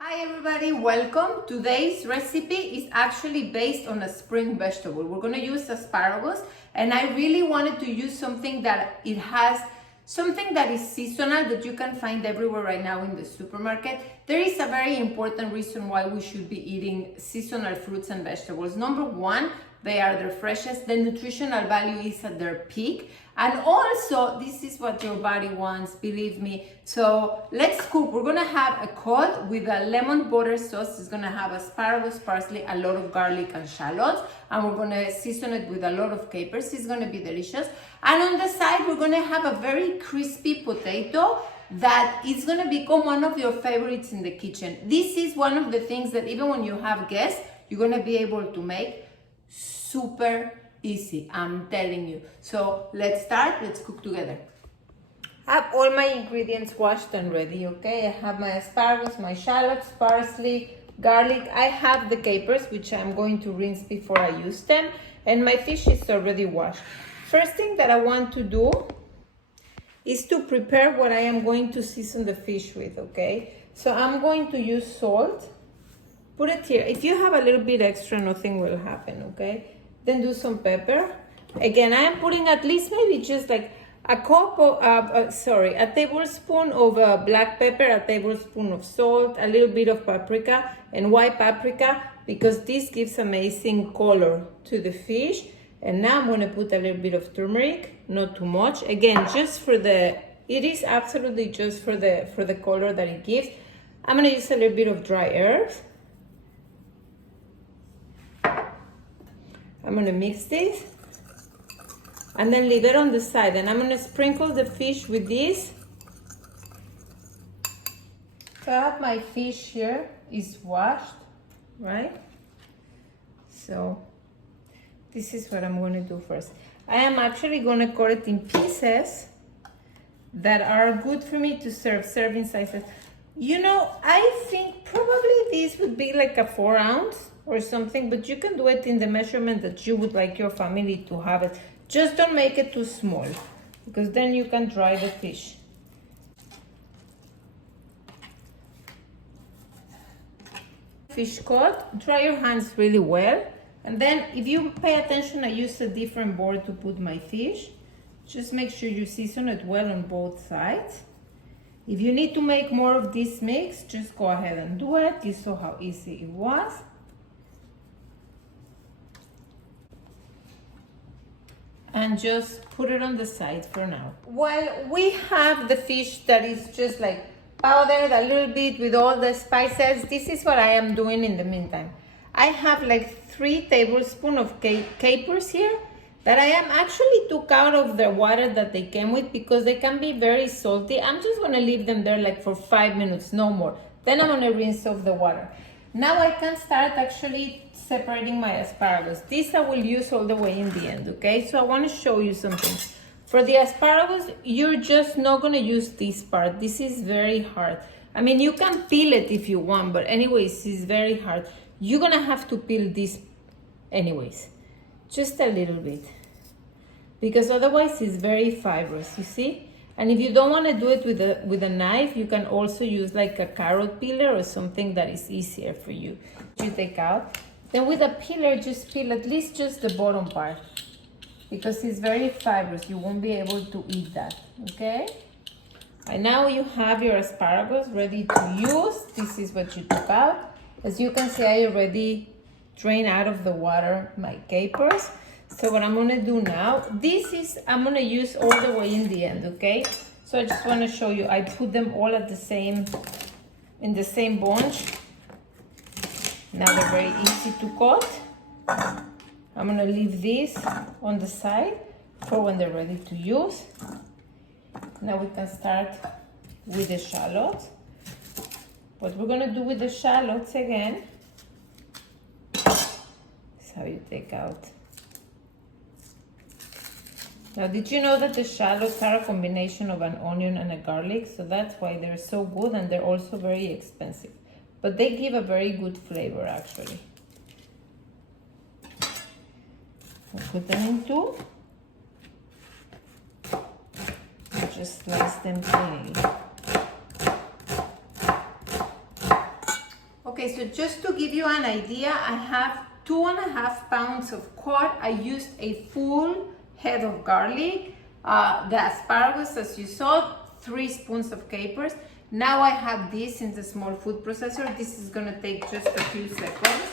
Hi everybody, welcome. Today's recipe is actually based on a spring vegetable. We're going to use asparagus, and I really wanted to use something that is seasonal that you can find everywhere right now in the supermarket. There is a very important reason why we should be eating seasonal fruits and vegetables. Number one, they are their freshest. The nutritional value is at their peak. And also, this is what your body wants, believe me. So let's cook. We're gonna have a cod with a lemon butter sauce. It's gonna have asparagus, parsley, a lot of garlic and shallots. And we're gonna season it with a lot of capers. It's gonna be delicious. And on the side, we're gonna have a very crispy potato that is gonna become one of your favorites in the kitchen. This is one of the things that even when you have guests, you're gonna be able to make super easy, I'm telling you. So let's start, let's cook together. I have all my ingredients washed and ready, okay? I have my asparagus, my shallots, parsley, garlic. I have the capers, which I'm going to rinse before I use them. And my fish is already washed. First thing that I want to do is to prepare what I am going to season the fish with, okay? So I'm going to use salt. Put it here. If you have a little bit extra, nothing will happen, okay? Then do some pepper. Again, I am putting at least maybe just like a tablespoon of black pepper, a tablespoon of salt, a little bit of paprika and white paprika, because this gives amazing color to the fish. And now I'm going to put a little bit of turmeric, not too much. Again, just for it is absolutely just for the color that it gives. I'm going to use a little bit of dry herbs. I'm gonna mix this and then leave it on the side, and I'm gonna sprinkle the fish with this. So I have my fish here, is washed, right? So this is what I'm gonna do first. I am actually gonna cut it in pieces that are good for me to serve, serving sizes. You know, I think probably this would be like a 4 ounce or something, but you can do it in the measurement that you would like your family to have it. Just don't make it too small, because then you can dry the fish. Fish cut, dry your hands really well. And then if you pay attention, I use a different board to put my fish. Just make sure you season it well on both sides. If you need to make more of this mix, just go ahead and do it. You saw how easy it was. And just put it on the side for now. While we have the fish that is just like powdered a little bit with all the spices, this is what I am doing in the meantime. I have like 3 tablespoons of capers here that I am actually took out of the water that they came with, because they can be very salty. I'm just gonna leave them there like for 5 minutes, no more. Then I'm gonna rinse off the water. Now I can start actually separating my asparagus. This I will use all the way in the end, okay? So I want to show you something. For the asparagus, you're just not going to use this part. This is very hard. I mean, you can peel it if you want, but anyways, it's very hard. You're going to have to peel this anyways. Just a little bit. Because otherwise it's very fibrous, you see? And if you don't want to do it with a knife, you can also use like a carrot peeler or something that is easier for you. You take out. Then with a peeler, just peel at least just the bottom part, because it's very fibrous. You won't be able to eat that, okay? And now you have your asparagus ready to use. This is what you took out. As you can see, I already drained out of the water my capers. So what I'm gonna do now, I'm gonna use all the way in the end, okay? So I just wanna show you, I put them all in the same bunch. Now they're very easy to cut. I'm gonna leave this on the side for when they're ready to use. Now we can start with the shallots. What we're gonna do with the shallots again is how you take out. Now, did you know that the shallots are a combination of an onion and a garlic? So that's why they're so good, and they're also very expensive. But they give a very good flavor, actually. I'll put them in 2. Just slice them plainly. Okay, so just to give you an idea, I have 2.5 pounds of cod. I used a full head of garlic, the asparagus, as you saw, 3 spoons of capers. Now I have this in the small food processor. This is gonna take just a few seconds.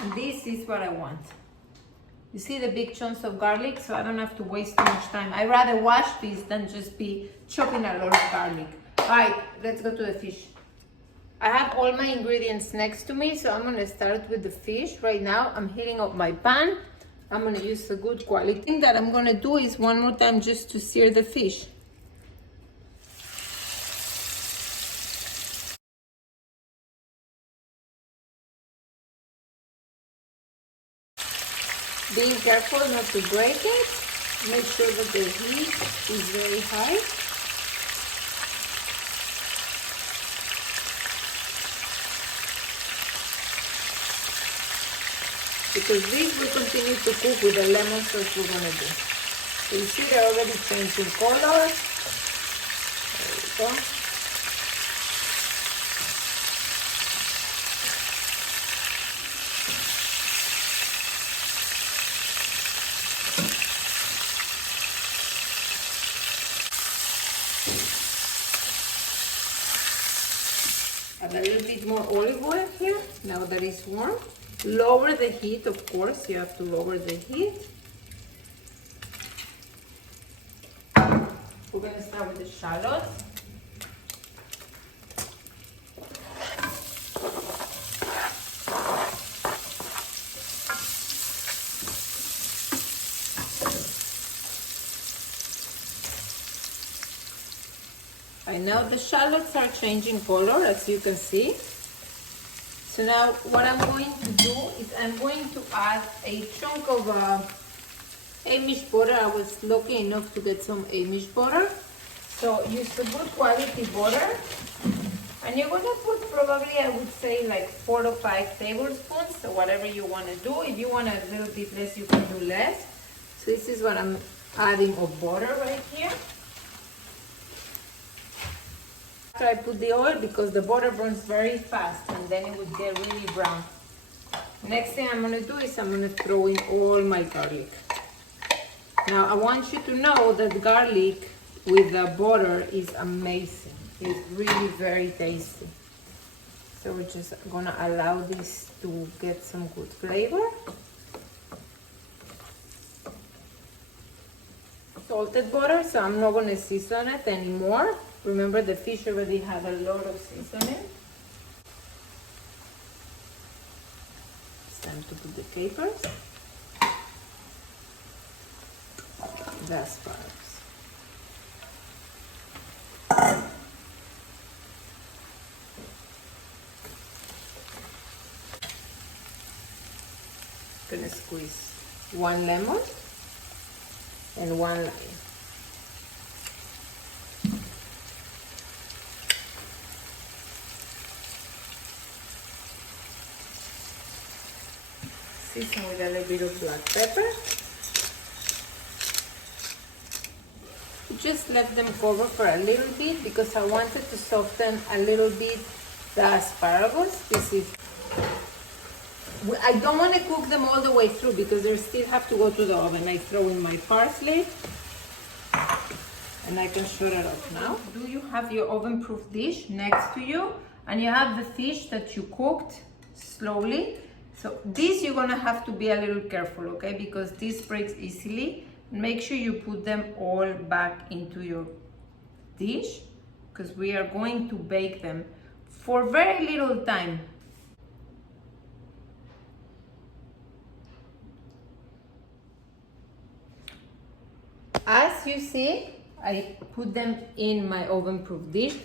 And this is what I want. You see the big chunks of garlic, so I don't have to waste too much time. I'd rather wash this than just be chopping a lot of garlic. All right, let's go to the fish. I have all my ingredients next to me, so I'm gonna start with the fish. Right now, I'm heating up my pan. I'm gonna use a good quality. The thing that I'm gonna do is one more time just to sear the fish. Being careful not to break it. Make sure that the heat is very high. Because this will continue to cook with the lemon sauce we're gonna do. So you see they're already changing color. There we go. Add a little bit more olive oil here, now that it's warm. Lower the heat, of course, you have to lower the heat. We're gonna start with the shallots. Right now the shallots are changing color, as you can see. So now what I'm going to do is I'm going to add a chunk of Amish butter. I was lucky enough to get some Amish butter. So use a good quality butter. And you're gonna put probably, I would say, like 4 to 5 tablespoons, so whatever you wanna do. If you want a little bit less, you can do less. So this is what I'm adding of butter right here. After I put the oil, because the butter burns very fast and then it would get really brown. Next thing I'm gonna do is I'm gonna throw in all my garlic. Now I want you to know that garlic with the butter is amazing. It's really very tasty. So we're just gonna allow this to get some good flavor. Salted butter, so I'm not gonna season it anymore. Remember, the fish already had a lot of seasoning. It's time to put the capers. The asparagus. Gonna squeeze 1 lemon and 1 lime. Season with a little bit of black pepper. Just let them cover for a little bit because I wanted to soften a little bit the asparagus. This is, I don't want to cook them all the way through because they still have to go to the oven. I throw in my parsley and I can shut it off now. Do you have your oven-proof dish next to you and you have the fish that you cooked slowly? So this you're gonna have to be a little careful, okay? Because this breaks easily. Make sure you put them all back into your dish because we are going to bake them for very little time. As you see, I put them in my oven-proof dish.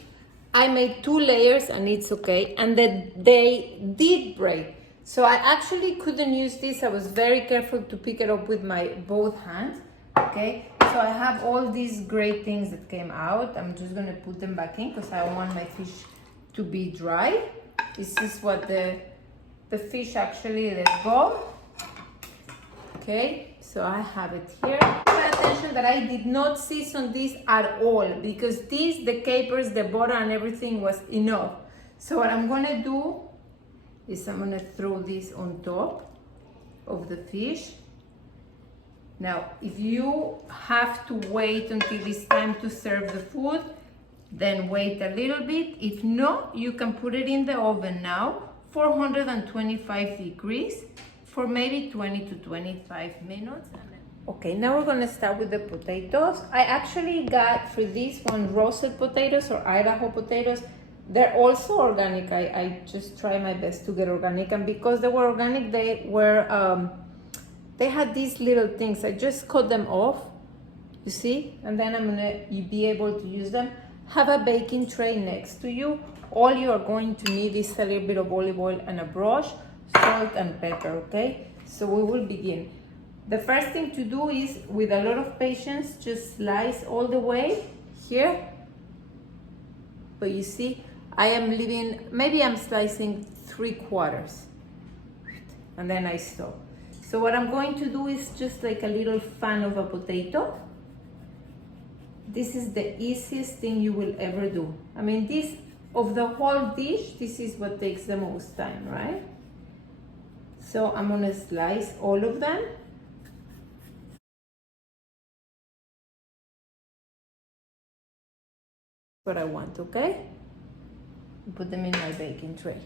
I made 2 layers and it's okay. And then they did break. So I actually couldn't use this. I was very careful to pick it up with my both hands, okay? So I have all these great things that came out. I'm just gonna put them back in because I want my fish to be dry. This is what the fish actually let go, okay? So I have it here. Pay attention that I did not season this at all because this, the capers, the butter and everything was enough. So what I'm gonna do is I'm gonna throw this on top of the fish. Now, if you have to wait until it's time to serve the food, then wait a little bit. If not, you can put it in the oven now, 425 degrees, for maybe 20 to 25 minutes. Okay, now we're gonna start with the potatoes. I actually got for this one Russet potatoes or Idaho potatoes. They're also organic. I just try my best to get organic, and because they were organic, they had these little things. I just cut them off, you see, and then I'm gonna be able to use them. Have a baking tray next to you. All you are going to need is a little bit of olive oil and a brush, salt and pepper, okay? So we will begin. The first thing to do is, with a lot of patience, just slice all the way here. But you see, I am leaving, maybe I'm slicing 3/4, and then I stop. So what I'm going to do is just like a little fan of a potato. This is the easiest thing you will ever do. I mean, this, of the whole dish, this is what takes the most time, right? So I'm gonna slice all of them. What I want, okay? Put them in my baking tray.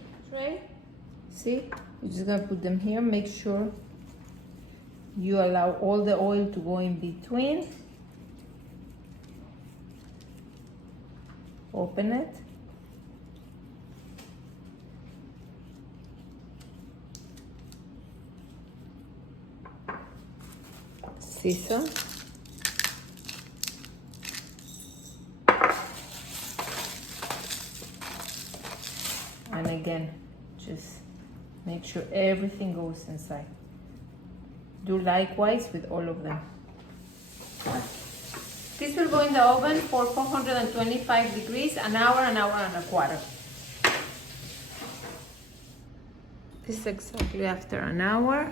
See, you're just gonna put them here. Make sure you allow all the oil to go in between. Open it. Season. And again, just make sure everything goes inside. Do likewise with all of them. This will go in the oven for 425 degrees, an hour and a quarter. This is exactly after an hour.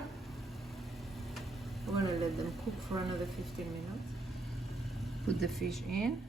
We're gonna let them cook for another 15 minutes. Put the fish in.